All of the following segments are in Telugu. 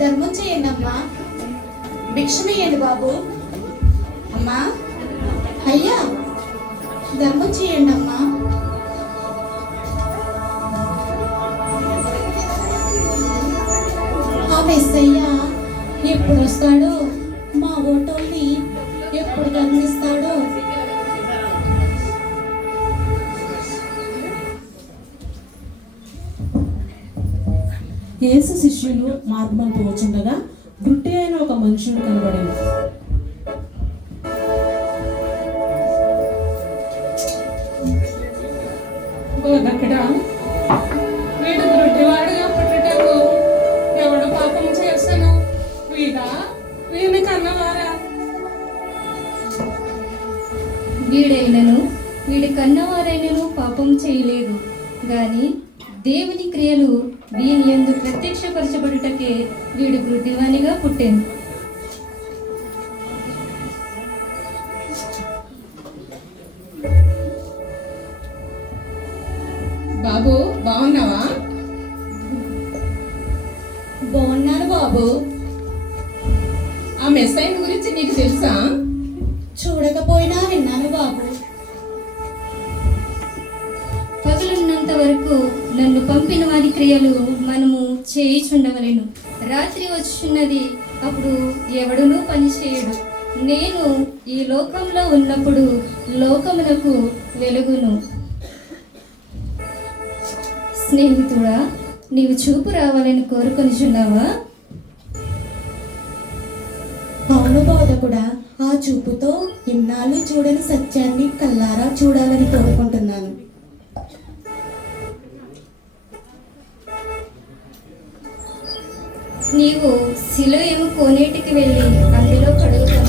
ధర్మం చేయండి అమ్మా. భిక్షమేయండి బాబు. అమ్మా, అయ్యా, ధర్మం చేయండి అమ్మా. ఆ మెస్సయ్య ఎప్పుడు వస్తాడో, మా ఓటోల్ని ఎప్పుడు కరుణిస్తాడో. యేసు శిష్యులు మార్గం పోచుండగా గుట్టి అయిన ఒక మనుషుడు కనబడింది. అక్కడ వీడు గుడ్డివాడుగా పుట్టటకు ఎవడు పాపం చేశాను? వీని కన్నవారా? వీడి కన్నవారైనను పాపం చేయలేదు గాని దేవుని క్రియలు వీని యందు ప్రత్యక్షపరచబడుటకే వీడు గుడ్డివానిగా పుట్టాను. బాబు, బాగున్నావా? బాగున్నాను బాబు. ఆ మెస్సైన్ గురించి నీకు తెలుసా? చూడకపోయినా విన్నాను బాబు. పగలున్నంత వరకు నన్ను పంపిన వారి క్రియలు మనము చేయిచుండవలెను. రాత్రి వచ్చున్నది, అప్పుడు ఎవడునూ పని చేయడు. నేను ఈ లోకంలో ఉన్నప్పుడు లోకమునకు వెలుగును. స్నేహితుడా, నీవు చూపు రావాలని కోరుకొనిచున్నావా? అవును బోధకుడా, ఆ చూపుతో ఇన్నాళ్ళు చూడని సత్యాన్ని కల్లారా చూడాలని కోరుకుంటున్నాను. నీవు సిలోయము కోనేటికి వెళ్ళి అందులో కడుగుతాను.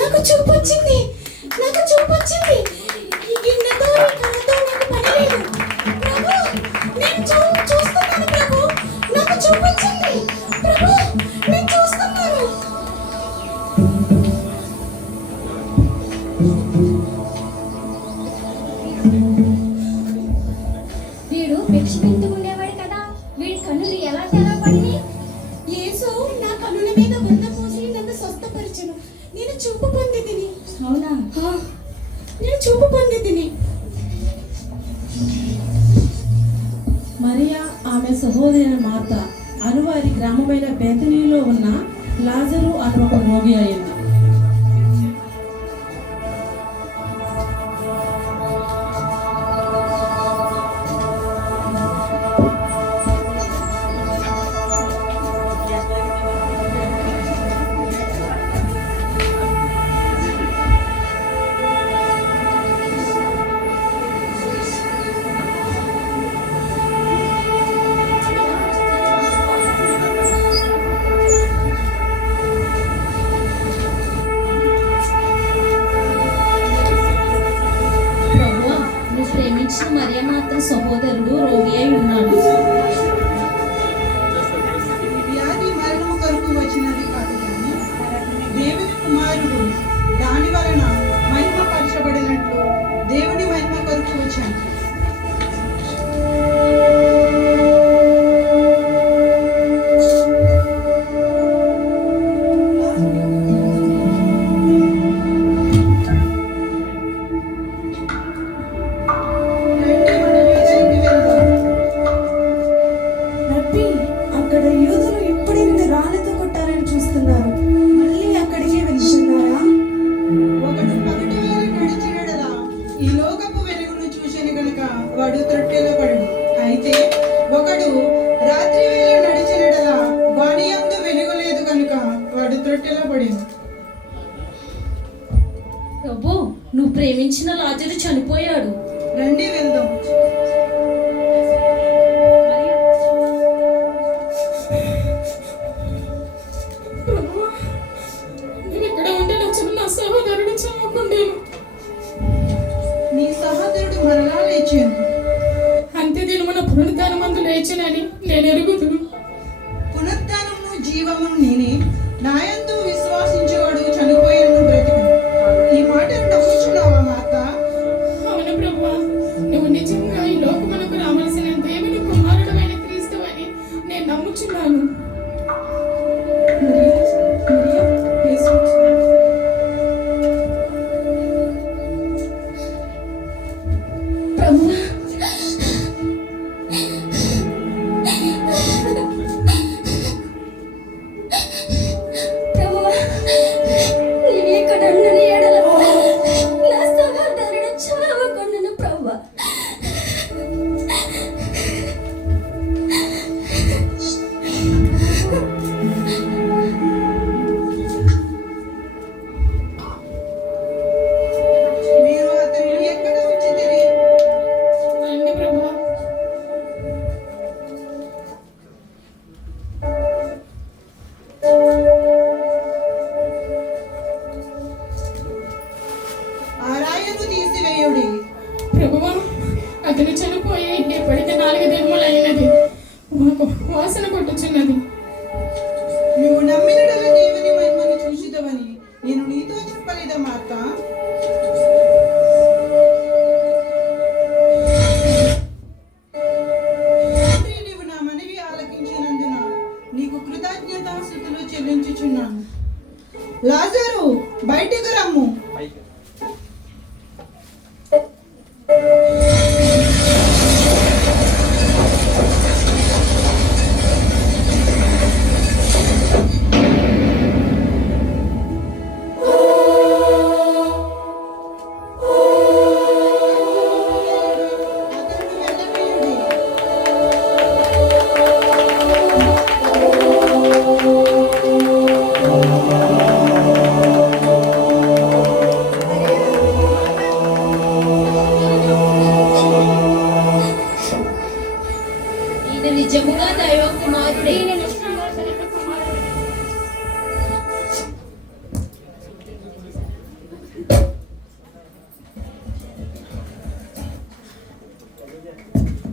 నాకు చూపు వచ్చింది. ఈ గిన్నెతో ఈ కళ్ళతో నాకు పని లేదు. ప్రభు, నేను చూస్తున్నాను ప్రభు. నాకు చూపు వచ్చింది ప్రభు. నేను చూస్తున్నాను. వీడు భిక్షమింటూ ఉండేవాడు కదా, వీడి కన్నులు ఎలా తెరవబడి? యేసు నా కన్నుల మీద బురద పూసి నన్ను స్వస్థపరిచెను. నేను చూపు పొందితిని. అవునా? నేను చూపు పొందితిని. మరియా ఆమె సహోదరి మార్త అనువారి గ్రామమైన బెతనీలో ఉన్న లాజరు అను ఒక రోగి అయింది. మరియ మాత్రం సహోదరుడు రోగి అయి ఉన్నాడు. వ్యాధి మరణము కొరకు వచ్చినది కాదు కానీ దేవుని కుమారుడు దాని వలన మహిమ పరచబడినట్లు దేవుని మహిమ కొరకు వచ్చాను. వాడు త్రొట్టెలో పడును. అయితే ఒకడు రాత్రి వేళ నడిచినడలా వాని యందు వెలుగు లేదు కనుక వాడు త్రొట్టెలో పడెను. ప్రభు, నువ్వు ప్రేమించిన లాజరు చనిపోయాడు. రండి వెళ్దాం. ప్రభు, నేను ఇక్కడ ఉంటే నా రోజు నా సహోదరుడు చావకుండేను. నీ సహోదరుడు మరలా లేచాను. అంత్య దినమున పునరుద్ధానమందు లేచినని నేను ఎరుగుదును. పునరుద్ధానము జీవమును నేనే, నాయందు విశ్వాసించేవాడు చనిపోయినను బ్రతికును. ఈ మాటను నమ్ముచున్నావా మాత? అవును ప్రభువా, నువ్వు నిజంగా ఈ లోకమునకు రావాల్సిన దేవుని కుమారుడమైన క్రీస్తువని నేను నమ్ముచున్నాను. ప్రభువా, ప్రభువా, నీవు ఇక్కడ ఉండని ఎడల నా సహోదరుడు చావకుండును ప్రభువా. మీరు అతనిని ఎక్కడ ఉంచితిరి? రండి ప్రభువా. ఆ రాయను తీసివేయుడి. ప్రభువా, అతను చనిపోయి ఇప్పటికి 4 దినములు అయినది. మాకు వాసన కొట్టుచున్నది. నువ్వు నమ్మినడల దేవుని మహిమను చూసిదవని నేను నీతో చెప్పలేదా మాత? తండ్రి, నీవు నా మనవి ఆలకించినందున నీకు కృతజ్ఞతాస్తుతులు చెల్లించుచున్నాను. లాజరు, బయటకు రమ్ము.